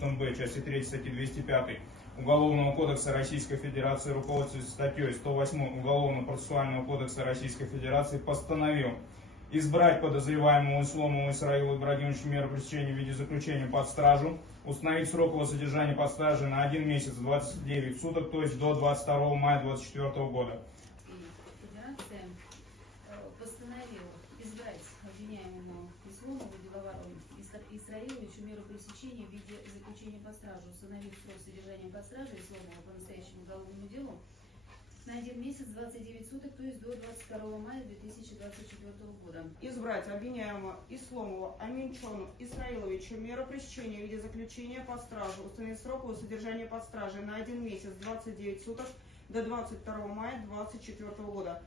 пунктом Б части 3 статьи 205 Уголовного кодекса Российской Федерации, руководствуясь статьей 108 Уголовно-процессуального кодекса Российской Федерации, постановил избрать подозреваемого Исломова Исраила Ибрагимовича меру пресечения в виде заключения под стражу, установить срок его содержания под стражей на 1 месяц 29 суток, то есть до 22 мая 2024 года. Федерация постановила избрать обвиняемому Исломову Деловару Исраиловичу меру пресечения в виде заключения под стражу, установив срок содержания под стражей Исломова по настоящему уголовному делу на 1 месяц 29 суток, то есть до 22 мая 2024 года. Избрать обвиняемого Исломова Аминчону Исраиловичу меру пресечения в виде заключения под стражу, установить срок его содержания под стражей на 1 месяц 29 суток до 22 мая 2024 года.